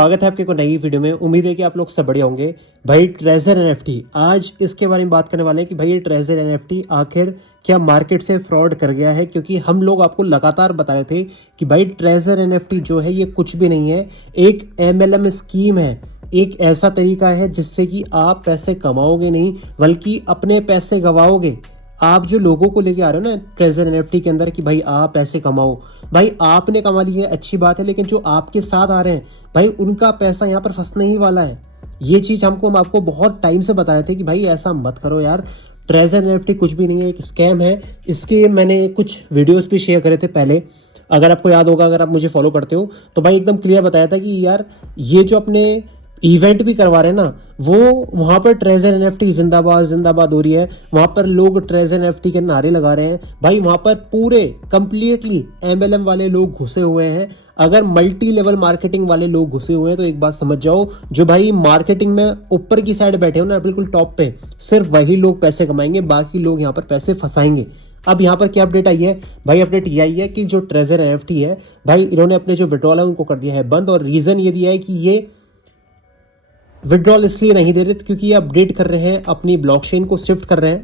स्वागत है आपके को नई वीडियो में। उम्मीद है कि आप लोग सब बढ़िया होंगे। भाई ट्रेजर एनएफटी, आज इसके बारे में बात करने वाले हैं कि भाई ये ट्रेजर एनएफटी आखिर क्या मार्केट से फ्रॉड कर गया है। क्योंकि हम लोग आपको लगातार बता रहे थे कि भाई ट्रेजर एनएफटी जो है ये कुछ भी नहीं है, एक एमएलएम स्कीम है, एक ऐसा तरीका है जिससे कि आप पैसे कमाओगे नहीं बल्कि अपने पैसे गवाओगे। आप जो लोगों को लेके आ रहे हो ना ट्रेजर एनएफटी के अंदर कि भाई आप पैसे कमाओ, भाई आपने कमा लिए अच्छी बात है, लेकिन जो आपके साथ आ रहे हैं भाई उनका पैसा यहाँ पर फंसने ही वाला है। ये चीज़ हम आपको बहुत टाइम से बता रहे थे कि भाई ऐसा मत करो यार, ट्रेजर एनएफटी कुछ भी नहीं है, एक स्कैम है। इसके मैंने कुछ वीडियोस भी शेयर करे थे पहले, अगर आपको याद होगा, अगर आप मुझे फॉलो करते हो तो भाई एकदम क्लियर बताया था कि यार ये जो अपने इवेंट भी करवा रहे हैं ना, वो वहाँ पर ट्रेजर एनएफटी जिंदाबाद जिंदाबाद हो रही है। वहाँ पर लोग ट्रेजर एनएफटी के नारे लगा रहे हैं। भाई वहाँ पर पूरे कंप्लीटली एमएलएम वाले लोग घुसे हुए हैं। अगर मल्टी लेवल मार्केटिंग वाले लोग घुसे हुए हैं तो एक बात समझ जाओ, जो भाई मार्केटिंग में ऊपर की साइड बैठे हो ना, बिल्कुल टॉप पे, सिर्फ वही लोग पैसे कमाएंगे, बाकी लोग यहाँ पर पैसे फंसाएंगे। अब यहाँ पर क्या अपडेट आई है भाई? अपडेट ये आई है कि जो ट्रेजर एनएफटी है भाई, इन्होंने अपने जो विड्रॉल है उनको कर दिया है बंद। और रीजन ये दिया है कि ये विड्रॉल इसलिए नहीं दे रहे क्योंकि ये अपडेट कर रहे हैं, अपनी ब्लॉकचेन को शिफ्ट कर रहे हैं,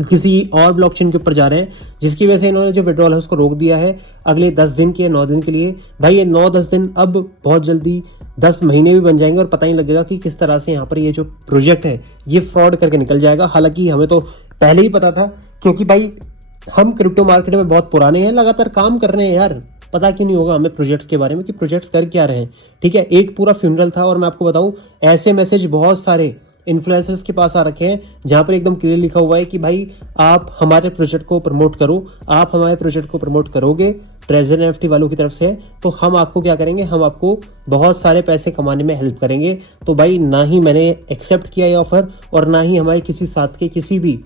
किसी और ब्लॉकचेन के ऊपर जा रहे हैं, जिसकी वजह से इन्होंने जो विड्रॉल है उसको रोक दिया है अगले 10 दिन के 9 दिन के लिए। भाई ये 9-10 दिन अब बहुत जल्दी 10 महीने भी बन जाएंगे और पता ही लगेगा कि किस तरह से यहाँ पर ये जो प्रोजेक्ट है ये फ्रॉड करके निकल जाएगा। हालांकि हमें तो पहले ही पता था, क्योंकि भाई हम क्रिप्टो मार्केट में बहुत पुराने हैं, लगातार काम कर रहे हैं यार। पता क्यों नहीं होगा हमें प्रोजेक्ट्स के बारे में कि प्रोजेक्ट्स कर क्या रहे हैं। ठीक है, एक पूरा फ्यूनरल था और मैं आपको बताऊं ऐसे मैसेज बहुत सारे इन्फ्लुएंसर्स के पास आ रखे हैं जहां पर एकदम क्लियर लिखा हुआ है कि भाई आप हमारे प्रोजेक्ट को प्रमोट करो, आप हमारे प्रोजेक्ट को प्रमोट करोगे ट्रेजर एनएफटी वालों की तरफ से, तो हम आपको क्या करेंगे, हम आपको बहुत सारे पैसे कमाने में हेल्प करेंगे। तो भाई ना ही मैंने एक्सेप्ट किया ये ऑफर और ना ही हमारे किसी साथ के किसी भी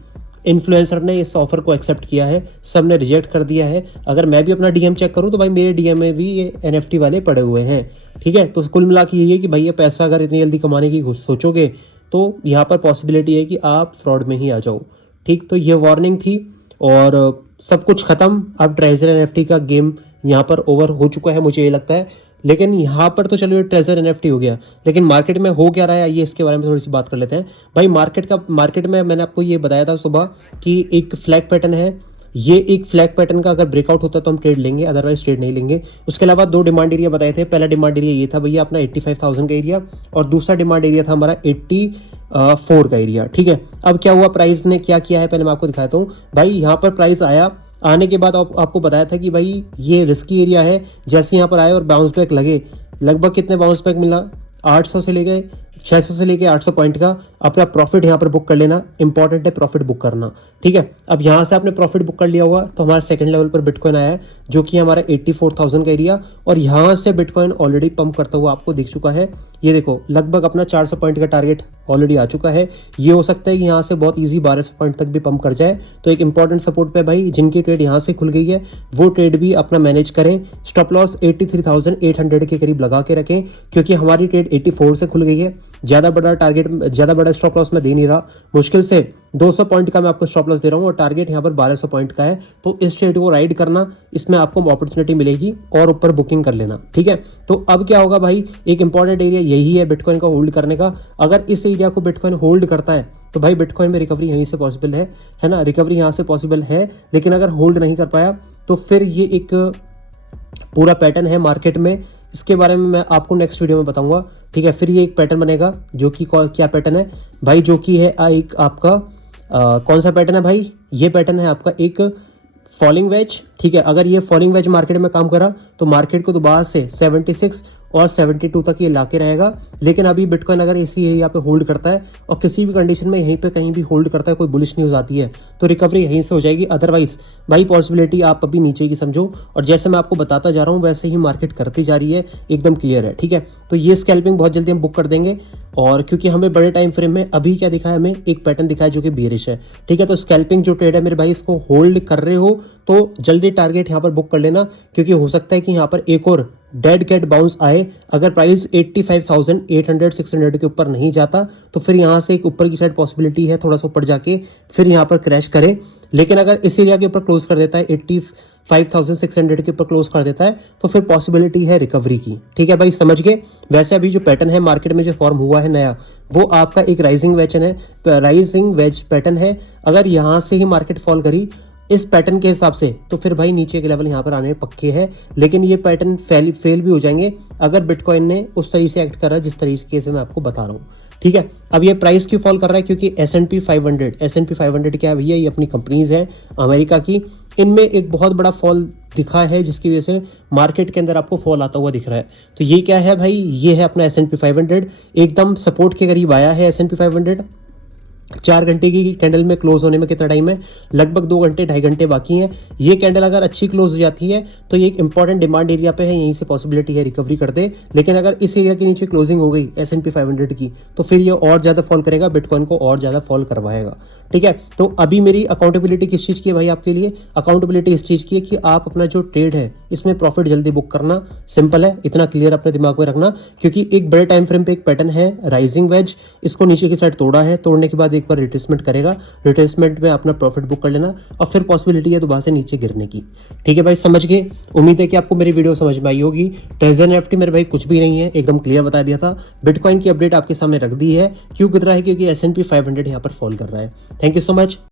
इन्फ्लुएंसर ने इस ऑफर को एक्सेप्ट किया है, सब ने रिजेक्ट कर दिया है। अगर मैं भी अपना डीएम चेक करूं तो भाई मेरे डीएम में भी ये एनएफटी वाले पड़े हुए हैं। ठीक है, तो कुल मिला के यही है कि भाई ये पैसा अगर इतनी जल्दी कमाने की सोचोगे तो यहाँ पर पॉसिबिलिटी है कि आप फ्रॉड में ही आ जाओ। ठीक, तो ये वार्निंग थी और सब कुछ खत्म। अब ट्रेजर एनएफटी का गेम यहाँ पर ओवर हो चुका है, मुझे ये लगता है। लेकिन यहाँ पर तो चलो ये ट्रेजर एनएफटी हो गया, लेकिन मार्केट में हो क्या रहा है ये इसके बारे में थोड़ी सी बात कर लेते हैं। भाई मार्केट में मैंने आपको ये बताया था सुबह कि एक फ्लैग पैटर्न है। ये एक फ्लैग पैटर्न का अगर ब्रेकआउट होता है तो हम ट्रेड लेंगे, अदरवाइज ट्रेड नहीं लेंगे। उसके अलावा 2 डिमांड एरिया बताए थे। पहला डिमांड एरिया ये था भैया अपना 85,000 का एरिया, और दूसरा डिमांड एरिया था हमारा 84 का एरिया। ठीक है, अब क्या हुआ, प्राइस ने क्या किया है पहले मैं आपको दिखाता हूँ। भाई यहाँ पर प्राइस आने के बाद आपको बताया था कि भाई ये रिस्की एरिया है। जैसे यहाँ पर आए और बाउंस बैक लगे, लगभग कितने बाउंस बैक मिला, 800 से लेके 600 से लेके 800 पॉइंट का अपना प्रॉफिट यहाँ पर बुक कर लेना। इंपॉर्टेंट है प्रॉफिट बुक करना। ठीक है, अब यहाँ से आपने प्रॉफिट बुक कर लिया हुआ तो हमारा सेकंड लेवल पर बिटकॉइन आया है जो कि हमारा 84,000 का एरिया, और यहाँ से बिटकॉइन ऑलरेडी पंप करता हुआ आपको दिख चुका है। ये देखो लगभग अपना 400 पॉइंट का टारगेट ऑलरेडी आ चुका है। ये हो सकता है कि यहाँ से बहुत ईजी 1200 पॉइंट तक भी पंप कर जाए। तो एक इंपॉर्टेंट सपोर्ट पे भाई जिनकी ट्रेड यहाँ से खुल गई है वो ट्रेड भी अपना मैनेज करें। स्टॉप लॉस 83,800 के करीब लगा के रखें, क्योंकि हमारी ट्रेड 84 से खुल गई है। ज़्यादा बड़ा टारगेट, ज़्यादा बड़ा स्टॉप लॉस मैं दे नहीं रहा, मुश्किल से 200 पॉइंट का मैं आपको स्टॉप लॉस दे रहा हूँ और टारगेट यहाँ पर 1200 पॉइंट का है। तो इस ट्रेड को राइड करना, इसमें आपको अपॉर्चुनिटी मिलेगी और ऊपर बुकिंग कर लेना। ठीक है, तो अब क्या होगा भाई, एक इंपॉर्टेंट एरिया यही है बिटकॉइन का होल्ड करने का। अगर इस एरिया को बिटकॉइन होल्ड करता है तो भाई बिटकॉइन में रिकवरी यहीं से पॉसिबल है ना, रिकवरी यहाँ से पॉसिबल है। लेकिन अगर होल्ड नहीं कर पाया तो फिर ये एक पूरा पैटर्न है मार्केट में, इसके बारे में मैं आपको नेक्स्ट वीडियो में बताऊंगा। ठीक है, फिर ये एक पैटर्न बनेगा जो कि क्या पैटर्न है भाई, जो कि है एक आपका कौन सा पैटर्न है भाई, ये पैटर्न है आपका एक फॉलिंग वेज। ठीक है, अगर ये फॉलिंग वेज मार्केट में काम करा तो मार्केट को दोबारा से 76 और 72 तक ये लाके रहेगा। लेकिन अभी बिटकॉइन अगर इसी एरिया पे होल्ड करता है और किसी भी कंडीशन में यहीं पे कहीं भी होल्ड करता है, कोई बुलिश न्यूज़ आती है तो रिकवरी यहीं से हो जाएगी। अदरवाइज भाई पॉसिबिलिटी आप अभी नीचे की समझो, और जैसे मैं आपको बताता जा रहा हूँ वैसे ही मार्केट करती जा रही है, एकदम क्लियर है। ठीक है, तो ये स्कैल्पिंग बहुत जल्दी हम बुक कर देंगे, और क्योंकि हमें बड़े टाइम फ्रेम में अभी क्या दिखा है, हमें एक पैटर्न दिखा है जो कि बेरिश है। ठीक है, तो स्कैल्पिंग जो ट्रेड है मेरे भाई, इसको होल्ड कर रहे हो तो जल्दी टारगेट यहाँ पर बुक कर लेना, क्योंकि हो सकता है कि यहाँ पर एक और डेड कैट बाउंस आए। अगर प्राइस 85,800-600 के ऊपर नहीं जाता तो फिर यहाँ से एक ऊपर की साइड पॉसिबिलिटी है, थोड़ा सा ऊपर जाके फिर यहाँ पर क्रैश करे। लेकिन अगर इस एरिया के ऊपर क्लोज कर देता है 5600 के ऊपर क्लोज कर देता है तो फिर पॉसिबिलिटी है रिकवरी की। ठीक है भाई, समझ गए। वैसे अभी जो पैटर्न है मार्केट में जो फॉर्म हुआ है नया, वो आपका एक राइजिंग वेज पैटर्न है। अगर यहाँ से ही मार्केट फॉल करी इस पैटर्न के हिसाब से तो फिर भाई नीचे के लेवल यहाँ पर आने पक्के हैं, लेकिन ये पैटर्न फेल भी हो जाएंगे अगर बिटकॉइन ने उस तरीके से एक्ट करा जिस तरीके से मैं आपको बता रहा हूँ। ठीक है, अब ये प्राइस क्यों फॉल कर रहा है? क्योंकि S&P 500 क्या है भैया, ये अपनी कंपनीज है अमेरिका की, इनमें एक बहुत बड़ा फॉल दिखा है जिसकी वजह से मार्केट के अंदर आपको फॉल आता हुआ दिख रहा है। तो ये क्या है भाई, ये है अपना S&P 500, एकदम सपोर्ट के करीब आया है S&P 500। 4 घंटे की कैंडल में क्लोज होने में कितना टाइम है? लगभग 2 घंटे 2.5 घंटे बाकी हैं। ये कैंडल अगर अच्छी क्लोज हो जाती है तो ये एक इंपॉर्टेंट डिमांड एरिया पे है, यहीं से पॉसिबिलिटी है रिकवरी कर दे। लेकिन अगर इस एरिया के नीचे क्लोजिंग हो गई S&P 500 की तो फिर ये और ज़्यादा फॉल करेगा, बिटकॉइन को और ज़्यादा फॉल करवाएगा। ठीक है, तो अभी मेरी अकाउंटेबिलिटी किस चीज़ की है भाई आपके लिए? अकाउंटेबिलिटी इस चीज़ की है कि आप अपना जो ट्रेड है इसमें प्रॉफिट जल्दी बुक करना। सिंपल है, इतना क्लियर अपने दिमाग में रखना, क्योंकि एक बड़े टाइम फ्रेम पे एक पैटर्न है राइजिंग वेज, इसको नीचे की साइड तोड़ा है, तोड़ने के बाद एक बार रिट्रेसमेंट करेगा, रिट्रेसमेंट में अपना प्रॉफिट बुक कर लेना और फिर पॉसिबिलिटी है दोबारा से नीचे गिरने की। ठीक है भाई, समझ गए। उम्मीद है कि आपको मेरी वीडियो समझ में आई होगी। ट्रेजर NFT मेरे भाई कुछ भी नहीं है, एकदम क्लियर बता दिया था। बिटकॉइन की अपडेट आपके सामने रख दी है। क्यों गिर रहा है? क्योंकि S&P 500 यहाँ पर फॉल कर रहा है। Thank you so much.